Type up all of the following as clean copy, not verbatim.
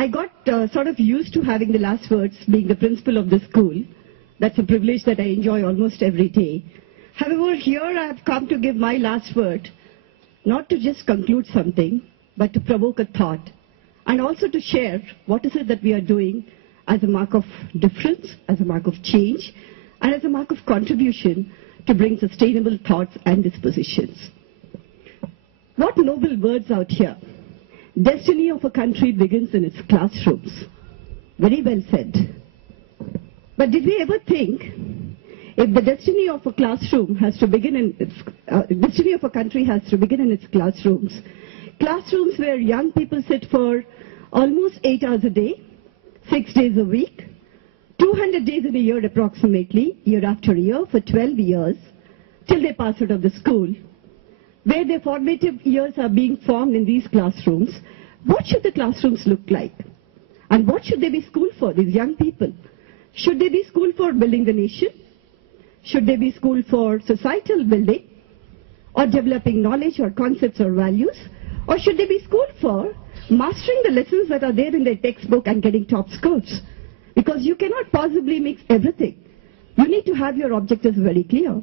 I got sort of used to having the last words being the principal of the school. That's a privilege that I enjoy almost every day. However, here I have come to give my last word, not to just conclude something, but to provoke a thought, and also to share what is it that we are doing as a mark of difference, as a mark of change, and as a mark of contribution to bring sustainable thoughts and dispositions. What noble words out here. Destiny of a country begins in its classrooms. Very well said. But did we ever think, if the destiny of a classroom has to begin in its, destiny of a country has to begin in its classrooms, classrooms where young people sit for almost 8 hours a day, 6 days a week, 200 days in a year approximately, year after year, for 12 years, till they pass out of the school, where their formative years are being formed in these classrooms, what should the classrooms look like? And what should they be schooled for, these young people? Should they be schooled for building the nation? Should they be schooled for societal building, or developing knowledge or concepts or values? Or should they be schooled for mastering the lessons that are there in their textbook and getting top scores? Because you cannot possibly mix everything. You need to have your objectives very clear.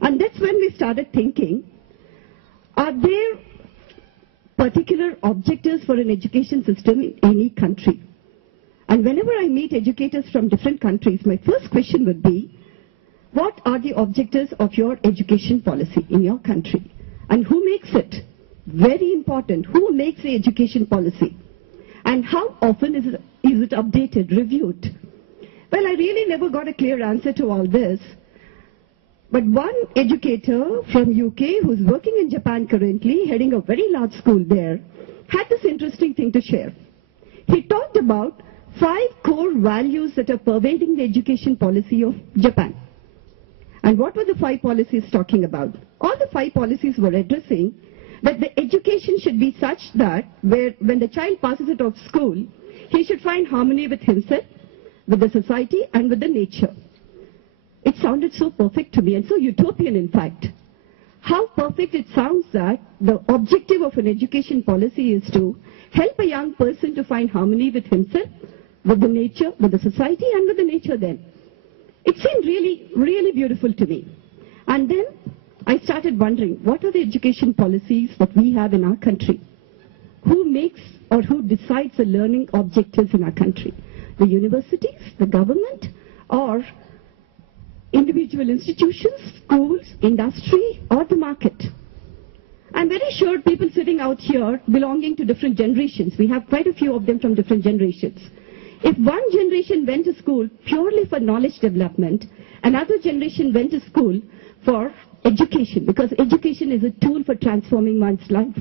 And that's when we started thinking, are there particular objectives for an education system in any country? And whenever I meet educators from different countries, my first question would be, what are the objectives of your education policy in your country? And who makes it? Very important. Who makes the education policy? And how often is it updated, reviewed? Well, I really never got a clear answer to all this. But one educator from UK who's working in Japan currently, heading a very large school there, had this interesting thing to share. He talked about 5 core values that are pervading the education policy of Japan. And what were the 5 policies talking about? All the 5 policies were addressing that the education should be such that when the child passes out of school, he should find harmony with himself, with the society, and with the nature. It sounded so perfect to me, and so utopian, in fact. How perfect it sounds that the objective of an education policy is to help a young person to find harmony with himself, with the nature, with the society, and with the nature then. It seemed really, really beautiful to me. And then I started wondering, what are the education policies that we have in our country? Who makes or who decides the learning objectives in our country? The universities, the government, or individual institutions, schools, industry, or the market? I'm very sure people sitting out here belonging to different generations, we have quite a few of them from different generations. If one generation went to school purely for knowledge development, another generation went to school for education, because education is a tool for transforming one's life.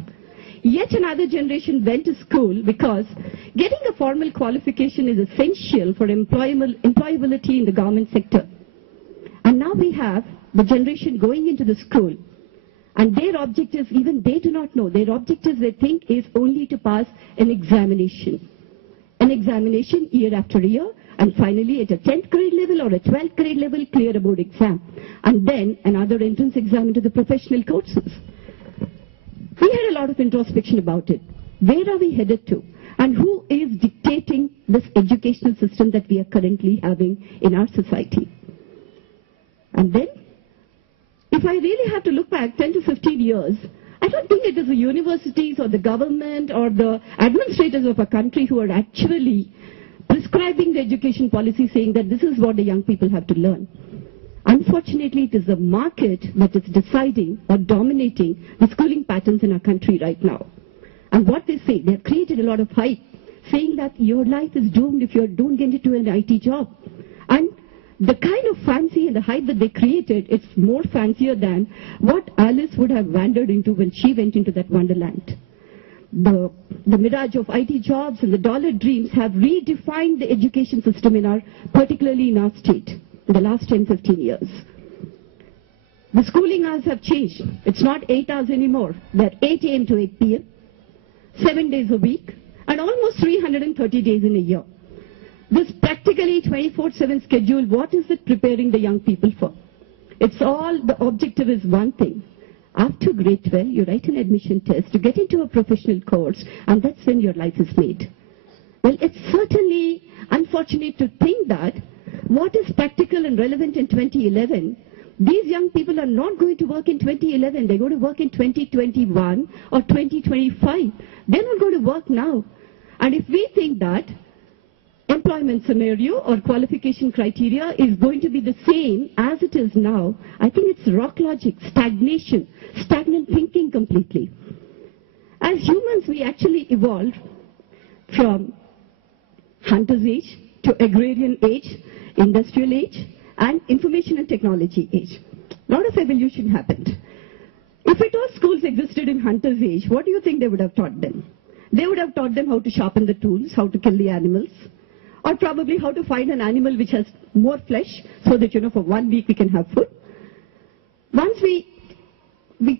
Yet another generation went to school because getting a formal qualification is essential for employability in the government sector. And now we have the generation going into the school, and their objectives, even they do not know. Their objectives, they think, is only to pass an examination. An examination year after year, and finally at a 10th grade level or a 12th grade level, clear a board exam. And then another entrance exam into the professional courses. We had a lot of introspection about it. Where are we headed to? And who is dictating this educational system that we are currently having in our society? And then, if I really have to look back 10 to 15 years, I don't think it is the universities or the government or the administrators of a country who are actually prescribing the education policy, saying that this is what the young people have to learn. Unfortunately, it is the market that is deciding or dominating the schooling patterns in our country right now. And what they say, they have created a lot of hype, saying that your life is doomed if you don't get into an IT job. And the kind of fancy and the hype that they created, it's more fancier than what Alice would have wandered into when she went into that wonderland. The mirage of IT jobs and the dollar dreams have redefined the education system particularly in our state in the last 10-15 years. The schooling hours have changed. It's not 8 hours anymore. They're 8 a.m. to 8 p.m., 7 days a week, and almost 330 days in a year. This practically 24/7 schedule, what is it preparing the young people for? It's all, the objective is one thing. After grade 12, you write an admission test to get into a professional course, and that's when your life is made. Well, it's certainly unfortunate to think that what is practical and relevant in 2011, these young people are not going to work in 2011. They're going to work in 2021 or 2025. They're not going to work now. And if we think that employment scenario or qualification criteria is going to be the same as it is now, I think it's rock logic, stagnation, stagnant thinking completely. As humans, we actually evolved from hunter's age to agrarian age, industrial age, and information and technology age. A lot of evolution happened. If at all schools existed in hunter's age, what do you think they would have taught them? They would have taught them how to sharpen the tools, how to kill the animals, or probably how to find an animal which has more flesh so that, for 1 week we can have food. Once we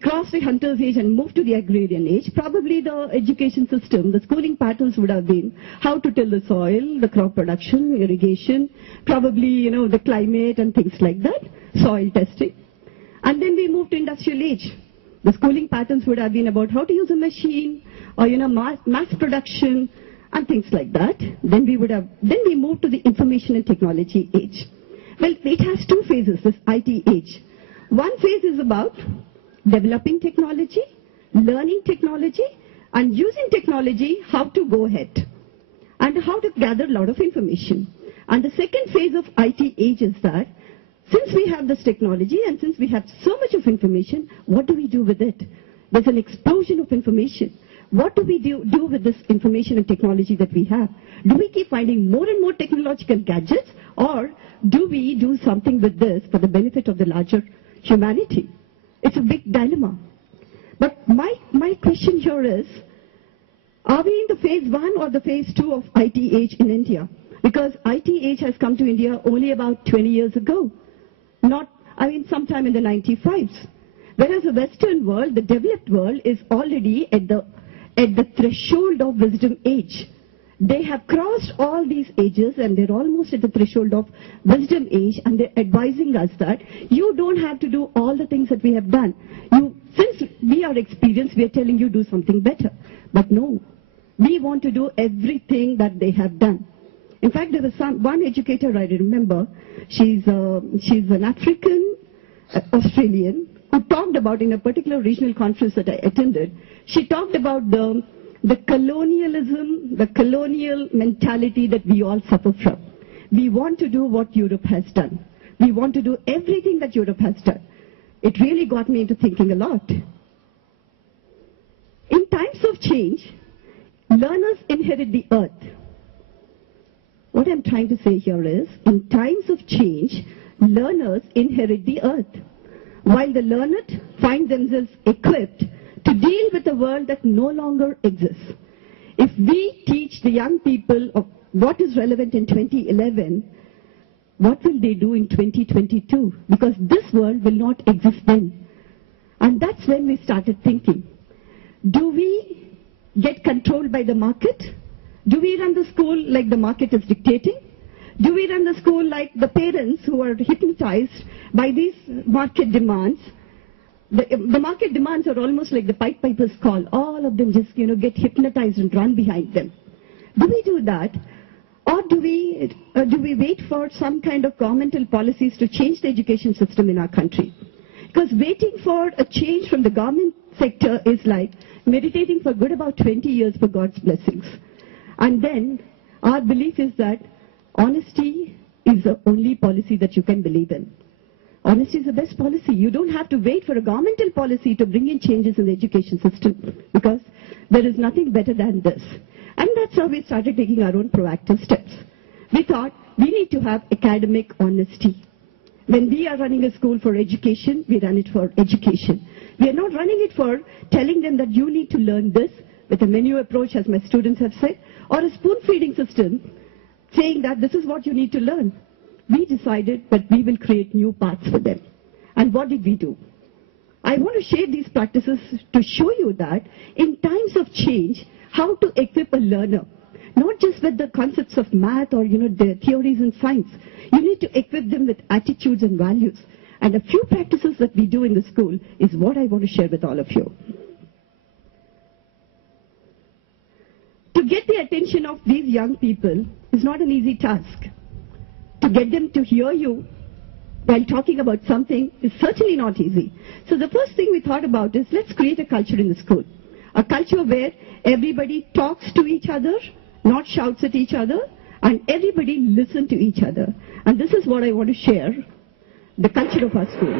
crossed the hunter's age and moved to the agrarian age, probably the education system, the schooling patterns would have been how to till the soil, the crop production, irrigation, probably, the climate and things like that, soil testing. And then we moved to industrial age. The schooling patterns would have been about how to use a machine or, mass production and things like that. Then we moved to the information and technology age. Well, it has two phases, this IT age. One phase is about developing technology, learning technology, and using technology, how to go ahead, and how to gather a lot of information. And the second phase of IT age is that since we have this technology and since we have so much of information, what do we do with it? There's an explosion of information. What do we do with this information and technology that we have? Do we keep finding more and more technological gadgets, or do we do something with this for the benefit of the larger humanity? It's a big dilemma. But my question here is, are we in the phase 1 or the phase 2 of IT age in India? Because IT age has come to India only about 20 years ago. Sometime in the 95s. Whereas the Western world, the developed world, is already at the threshold of wisdom age. They have crossed all these ages and they're almost at the threshold of wisdom age, and they're advising us that you don't have to do all the things that we have done. Since we are experienced, we are telling you do something better. But no, we want to do everything that they have done. In fact, there was one educator I remember, she's an African Australian, who talked about, in a particular regional conference that I attended, she talked about the colonialism, the colonial mentality that we all suffer from. We want to do what Europe has done. We want to do everything that Europe has done. It really got me into thinking a lot. In times of change, learners inherit the earth. What I'm trying to say here is, in times of change, learners inherit the earth, while the learned find themselves equipped to deal with a world that no longer exists. If we teach the young people of what is relevant in 2011, what will they do in 2022? Because this world will not exist then. And that's when we started thinking, do we get controlled by the market? Do we run the school like the market is dictating? Do we run the school like the parents who are hypnotized by these market demands? The market demands are almost like the Pied Piper's call. All of them just, get hypnotized and run behind them. Do we do that? Or do we wait for some kind of governmental policies to change the education system in our country? Because waiting for a change from the government sector is like meditating for good about 20 years for God's blessings. And then our belief is that honesty is the only policy that you can believe in. Honesty is the best policy. You don't have to wait for a governmental policy to bring in changes in the education system, because there is nothing better than this. And that's how we started taking our own proactive steps. We thought we need to have academic honesty. When we are running a school for education, we run it for education. We are not running it for telling them that you need to learn this with a menu approach, as my students have said, or a spoon-feeding system saying that this is what you need to learn. We decided that we will create new paths for them. And what did we do? I want to share these practices to show you that in times of change, how to equip a learner, not just with the concepts of math or, the theories in science. You need to equip them with attitudes and values. And a few practices that we do in the school is what I want to share with all of you. To get the attention of these young people is not an easy task. To get them to hear you while talking about something is certainly not easy. So the first thing we thought about is, let's create a culture in the school. A culture where everybody talks to each other, not shouts at each other, and everybody listens to each other. And this is what I want to share, the culture of our school.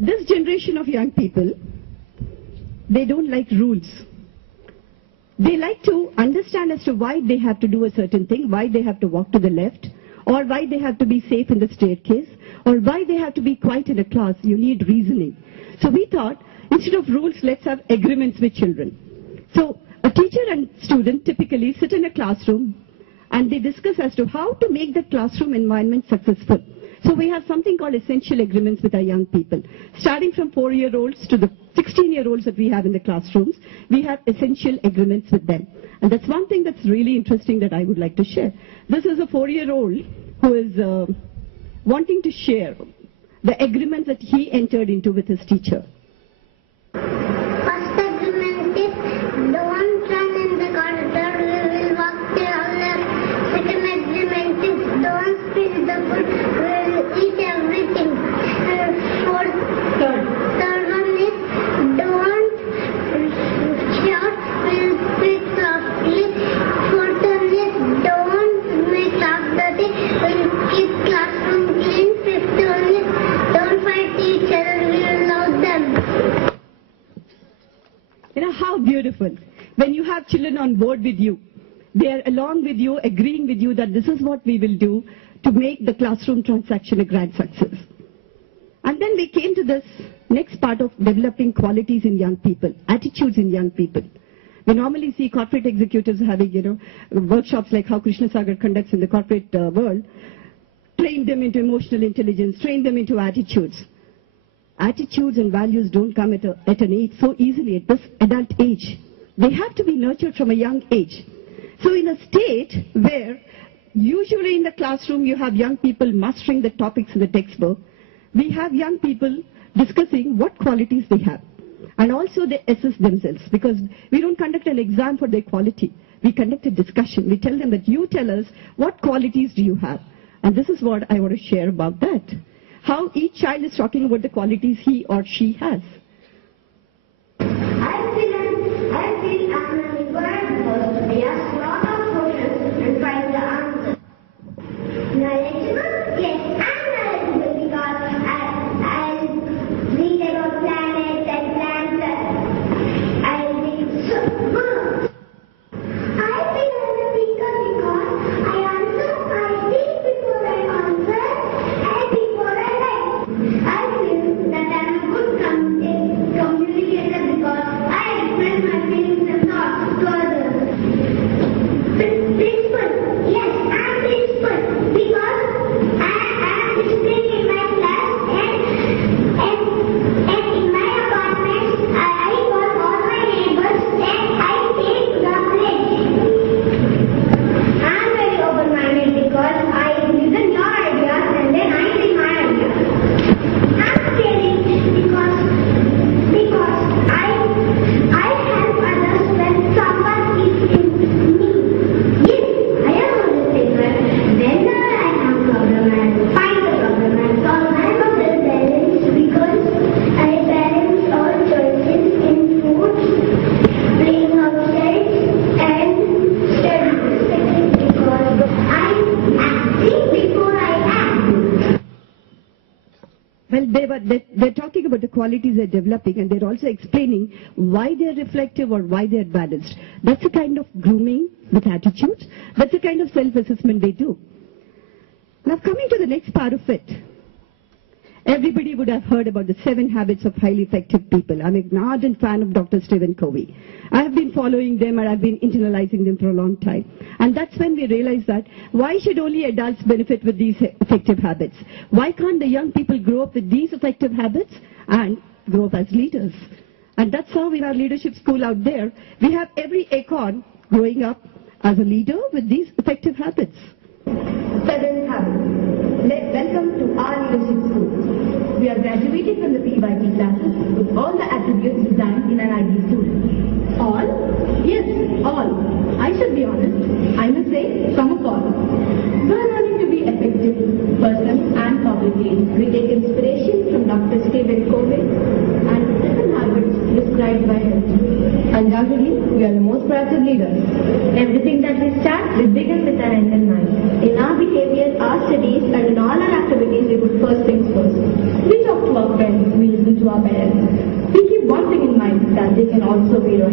This generation of young people, they don't like rules. They like to understand as to why they have to do a certain thing, why they have to walk to the left, or why they have to be safe in the staircase, or why they have to be quiet in a class. You need reasoning. So we thought, instead of rules, let's have agreements with children. So a teacher and student typically sit in a classroom and they discuss as to how to make the classroom environment successful. So we have something called essential agreements with our young people. Starting from 4-year-olds to the 16-year-olds that we have in the classrooms, we have essential agreements with them. And that's one thing that's really interesting that I would like to share. This is a 4-year-old who is wanting to share the agreement that he entered into with his teacher. First agreement is, don't run in the corridor, we will walk till left. Second agreement is, don't spill the food, we will eat everything. Third one is, don't shout, we will speak softly. Fourth one is, don't make class dirty, we will keep classroom clean. Fifth one is, don't fight each other, we will love them. You know, how beautiful. When you have children on board with you, they are along with you, agreeing with you that this is what we will do to make the classroom transaction a grand success. And then we came to this next part of developing qualities in young people, attitudes in young people. We normally see corporate executives having, workshops like how Krishna Sagar conducts in the corporate world, train them into emotional intelligence, train them into attitudes. Attitudes and values don't come at an age so easily, at this adult age. They have to be nurtured from a young age. So in a state where usually in the classroom you have young people mastering the topics in the textbook, we have young people discussing what qualities they have. And also they assess themselves, because we don't conduct an exam for their quality. We conduct a discussion. We tell them that you tell us what qualities do you have. And this is what I want to share about that. How each child is talking about the qualities he or she has. I feel I'm an important person. We ask a lot of questions and find the answer. Knowledgeable? Yes, I'm knowledgeable because I read about planets and plants. I read so good. I feel I'm a thinker because I answer, I think before I answer, and before I write. I feel that I'm a good communicator because I express my feelings and thoughts to others. Principal, yes, I'm principal because I am displaying in my class and in my apartment I call all my neighbors and I take the pledge. I'm very open-minded because I listen your ideas and then I say my ideas. I'm caring because I help others when someone is in need. Yes, I am a good thinker. Whenever I have a problem, I find the problem and solve. I am a well balanced because I balance all choices in food, playing outside, and studying because I think before I act. Well, they're talking about the qualities they're developing, and they're also explaining why they're reflective or why they're balanced. That's a kind of grooming with attitudes. That's a kind of self-assessment they do. Now, coming to the next part of it. Everybody would have heard about the 7 habits of highly effective people. I'm an ardent fan of Dr. Stephen Covey. I have been following them and I've been internalizing them for a long time. And that's when we realized that why should only adults benefit with these effective habits? Why can't the young people grow up with these effective habits and grow up as leaders? And that's how in our leadership school out there, we have every acorn growing up as a leader with these effective habits. 7th habit. Welcome to our leadership school. We are graduating from the PYP classes with all the attributes designed in an ideal student. All? Yes, all. I should be honest. I must say, some of all. We are learning to be effective, personal and publicly. We take inspiration from Dr. Stephen Covey and 7 habits described by him. Undoubtedly, we are the most proactive leaders. Everything that we start, we begin with an end in mind. In our behavior, our studies, and in all our activities, we put first things first. We talk to our friends, we listen to our parents. We keep one thing in mind, that they can also be right.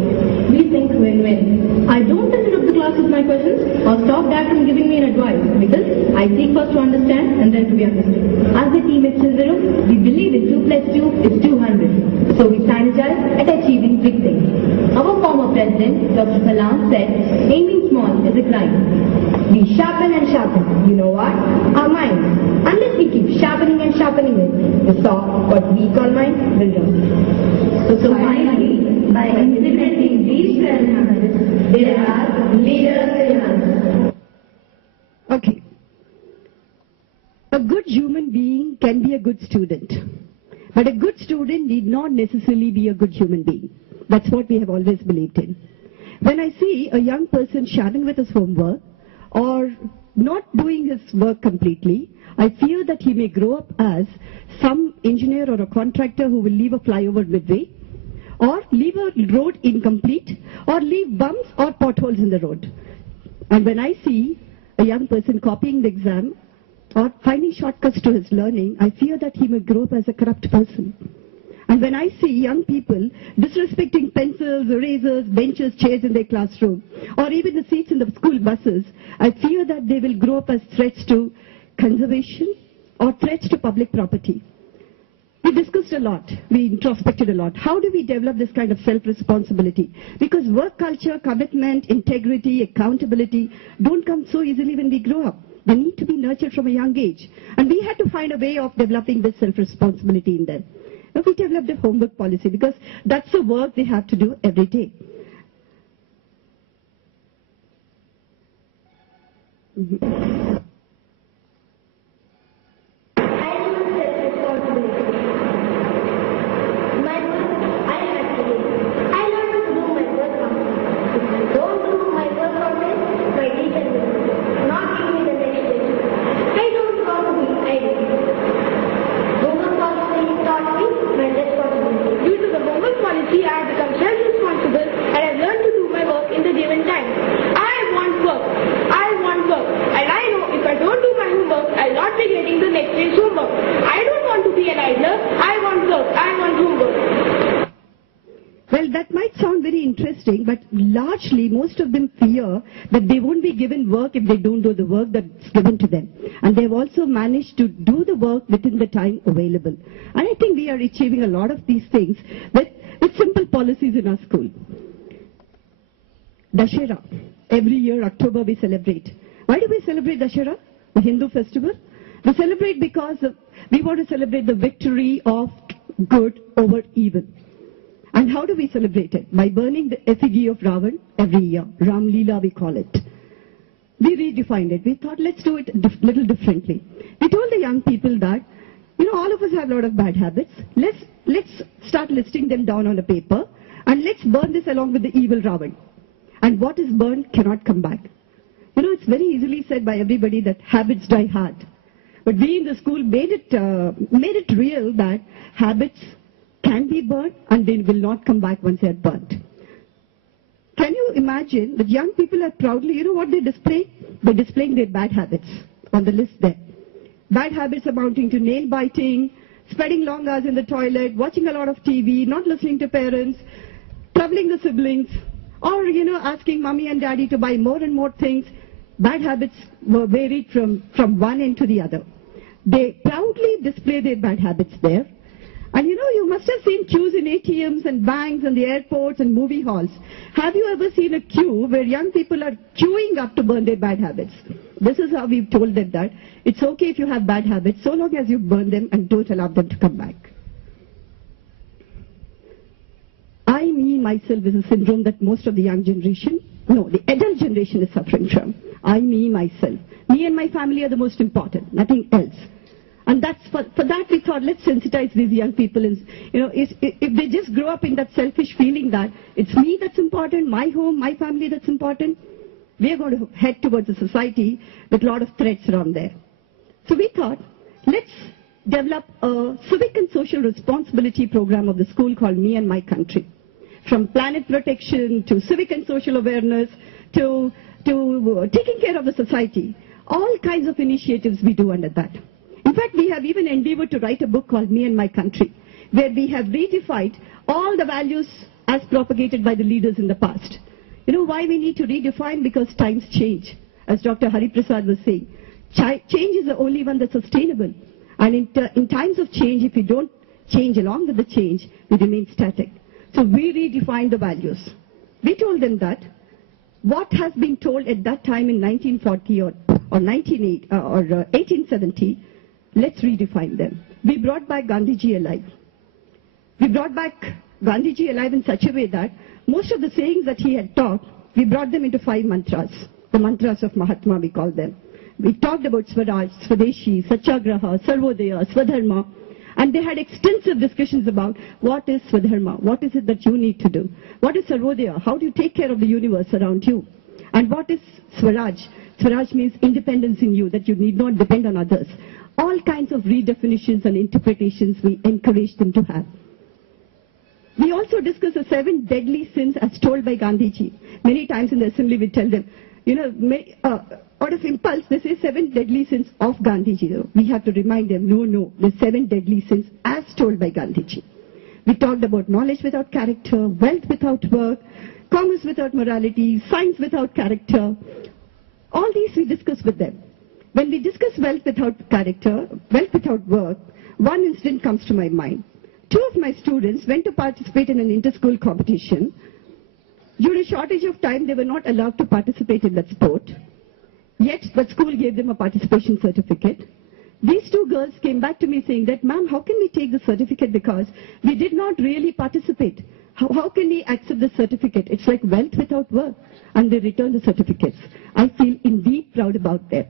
We think win-win. I don't interrupt the class with my questions or stop dad from giving me an advice because I seek first to understand and then to be understood. As a team at Silvero, we believe in 2 plus 2 is 200. So we synergize at achieving big things. Our former president, Dr. Kalam, said, aiming small is a crime. We sharpen and sharpen. You know what? Our minds. Unless we keep sharpening and sharpening it, the saw, what we call mind, will drop. So finally, by implementing these 12 habits, there are leaders in us. Okay. A good human being can be a good student. But a good student need not necessarily be a good human being. That's what we have always believed in. When I see a young person shabbing with his homework or not doing his work completely, I fear that he may grow up as some engineer or a contractor who will leave a flyover midway, or leave a road incomplete, or leave bumps or potholes in the road. And when I see a young person copying the exam or finding shortcuts to his learning, I fear that he may grow up as a corrupt person. And when I see young people disrespecting pencils, erasers, benches, chairs in their classroom, or even the seats in the school buses, I fear that they will grow up as threats to conservation or threats to public property. We discussed a lot, we introspected a lot. How do we develop this kind of self-responsibility? Because work culture, commitment, integrity, accountability don't come so easily when we grow up. They need to be nurtured from a young age. And we had to find a way of developing this self-responsibility in them. We developed a homework policy because that's the work they have to do every day. Well, that might sound very interesting, but largely most of them fear that they won't be given work if they don't do the work that's given to them. And they've also managed to do the work within the time available. And I think we are achieving a lot of these things with simple policies in our school. Dussehra. Every year, October, we celebrate. Why do we celebrate Dussehra, the Hindu festival? We celebrate because we want to celebrate the victory of good over evil. And how do we celebrate it? By burning the effigy of Ravan every year. Ram Leela, we call it. We redefined it. We thought, let's do it a little differently. We told the young people that, all of us have a lot of bad habits. Let's start listing them down on a paper, and let's burn this along with the evil Ravan. And what is burned cannot come back. It's very easily said by everybody that habits die hard. But we in the school made it real that habits can be burnt and they will not come back once they are burnt. Can you imagine that young people are proudly, what they display? They're displaying their bad habits on the list there. Bad habits amounting to nail biting, spending long hours in the toilet, watching a lot of TV, not listening to parents, troubling the siblings, or, asking mommy and daddy to buy more and more things. Bad habits were varied from one end to the other. They proudly display their bad habits there. And you know, you must have seen queues in ATMs and banks and the airports and movie halls. Have you ever seen a queue where young people are queuing up to burn their bad habits? This is how we've told them that it's okay if you have bad habits, so long as you burn them and don't allow them to come back. I, me, myself is a syndrome that most of the young generation, no, the adult generation is suffering from. I, me, myself. Me and my family are the most important, nothing else. And that's for that we thought, let's sensitize these young people. And, you know, if they just grow up in that selfish feeling that it's me that's important, my home, my family that's important, we are going to head towards a society with a lot of threats around there. So we thought, let's develop a civic and social responsibility program of the school called Me and My Country. From planet protection to civic and social awareness to taking care of the society. All kinds of initiatives we do under that. In fact, we have even endeavored to write a book called Me and My Country, where we have redefined all the values as propagated by the leaders in the past. You know why we need to redefine? Because times change. As Dr. Hari Prasad was saying, change is the only one that's sustainable. And in times of change, if we don't change along with the change, we remain static. So we redefined the values. We told them that what has been told at that time in 1940 or 1870, let's redefine them. We brought back Gandhiji alive. We brought back Gandhiji alive in such a way that most of the sayings that he had taught, we brought them into 5 mantras. The mantras of Mahatma, we call them. We talked about Swaraj, Swadeshi, Satyagraha, Sarvodaya, Swadharma. And they had extensive discussions about what is Swadharma, what is it that you need to do, what is Sarvodaya, how do you take care of the universe around you, and what is Swaraj. Swaraj means independence in you, that you need not depend on others. All kinds of redefinitions and interpretations we encourage them to have. We also discuss the 7 deadly sins as told by Gandhiji. Many times in the assembly we tell them, you know, out of impulse, they say 7 deadly sins of Gandhiji. We have to remind them, no, the 7 deadly sins as told by Gandhiji. We talked about knowledge without character, wealth without work, commerce without morality, science without character. All these we discuss with them. When we discuss wealth without character, wealth without work, one incident comes to my mind. 2 of my students went to participate in an inter-school competition. Due to shortage of time, they were not allowed to participate in that sport. Yet, the school gave them a participation certificate. These 2 girls came back to me saying that, ma'am, how can we take the certificate because we did not really participate? How can we accept the certificate? It's like wealth without work. And they returned the certificates. I feel indeed proud about them.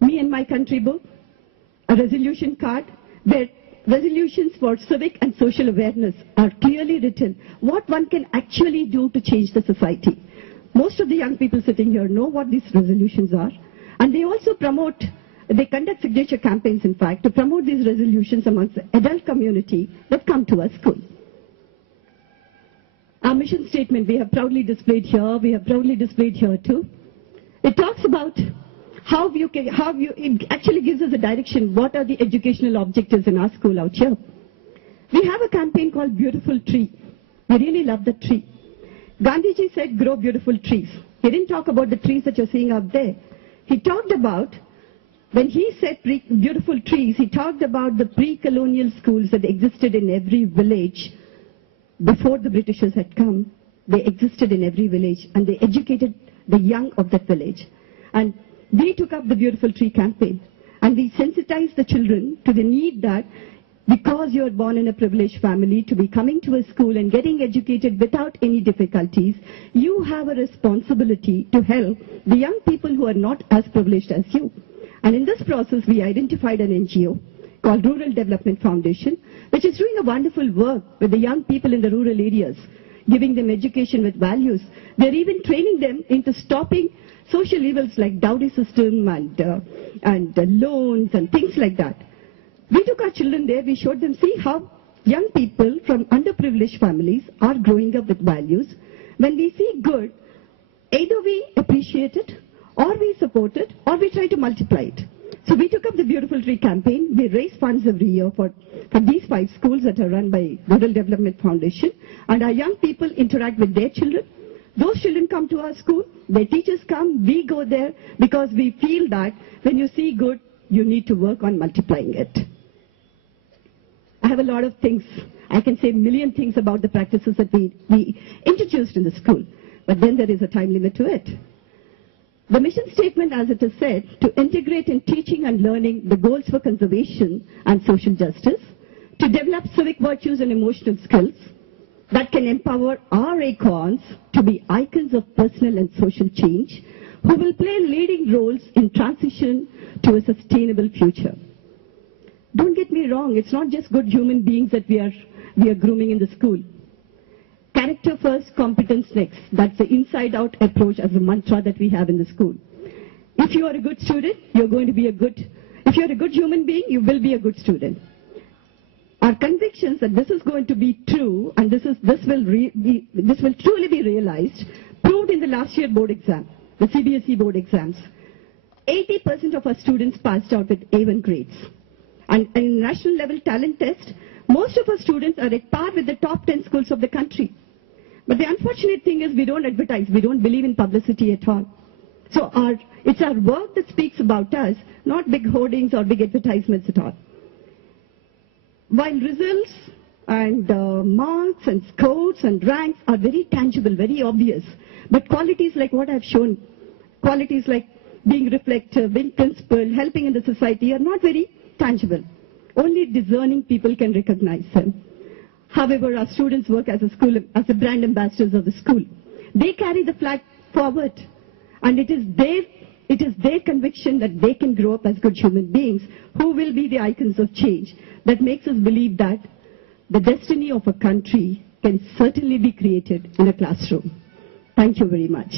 Me and My Country book, a resolution card, where resolutions for civic and social awareness are clearly written. What one can actually do to change the society. Most of the young people sitting here know what these resolutions are. And they also they conduct signature campaigns, in fact, to promote these resolutions amongst the adult community that come to our school. Our mission statement we have proudly displayed here. We have proudly displayed here too. It talks about it actually gives us a direction. What are the educational objectives in our school out here? We have a campaign called Beautiful Tree. We really love the tree. Gandhiji said, grow beautiful trees. He didn't talk about the trees that you're seeing out there. He talked about, when he said beautiful trees, he talked about the pre-colonial schools that existed in every village before the Britishers had come. They existed in every village and they educated the young of that village. And we took up the Beautiful Tree campaign and we sensitized the children to the need that because you are born in a privileged family, to be coming to a school and getting educated without any difficulties, you have a responsibility to help the young people who are not as privileged as you. And in this process, we identified an NGO called Rural Development Foundation, which is doing a wonderful work with the young people in the rural areas, giving them education with values. They're even training them into stopping social evils like dowry system and loans and things like that. We took our children there, we showed them, see how young people from underprivileged families are growing up with values. When we see good, either we appreciate it, or we support it, or we try to multiply it. So we took up the Beautiful Tree campaign. We raise funds every year for these 5 schools that are run by Rural Development Foundation. And our young people interact with their children. Those children come to our school, their teachers come, we go there because we feel that when you see good, you need to work on multiplying it. I have a lot of things. I can say a million things about the practices that we introduced in the school, but then there is a time limit to it. The mission statement, as it is said, to integrate in teaching and learning the goals for conservation and social justice, to develop civic virtues and emotional skills that can empower our icons to be icons of personal and social change, who will play leading roles in transition to a sustainable future. Don't get me wrong, it's not just good human beings that we are grooming in the school. Character first, competence next. That's the inside-out approach as a mantra that we have in the school. If you are a good student, you're going to be if you're a good human being, you will be a good student. Our convictions that this is going to be true and this will truly be realized, proved in the last year board exam, the CBSE board exams. 80% of our students passed out with A1 grades. And in national level talent test, most of our students are at par with the top 10 schools of the country. But the unfortunate thing is we don't advertise. We don't believe in publicity at all. So it's our work that speaks about us, not big hoardings or big advertisements at all. While results and marks and scores and ranks are very tangible, very obvious, but qualities like what I've shown, qualities like being reflective, being principled, helping in the society are not very tangible. Only discerning people can recognize them. However, our students work as a brand ambassadors of the school. They carry the flag forward, and it is their conviction that they can grow up as good human beings who will be the icons of change that makes us believe that the destiny of a country can certainly be created in a classroom. Thank you very much.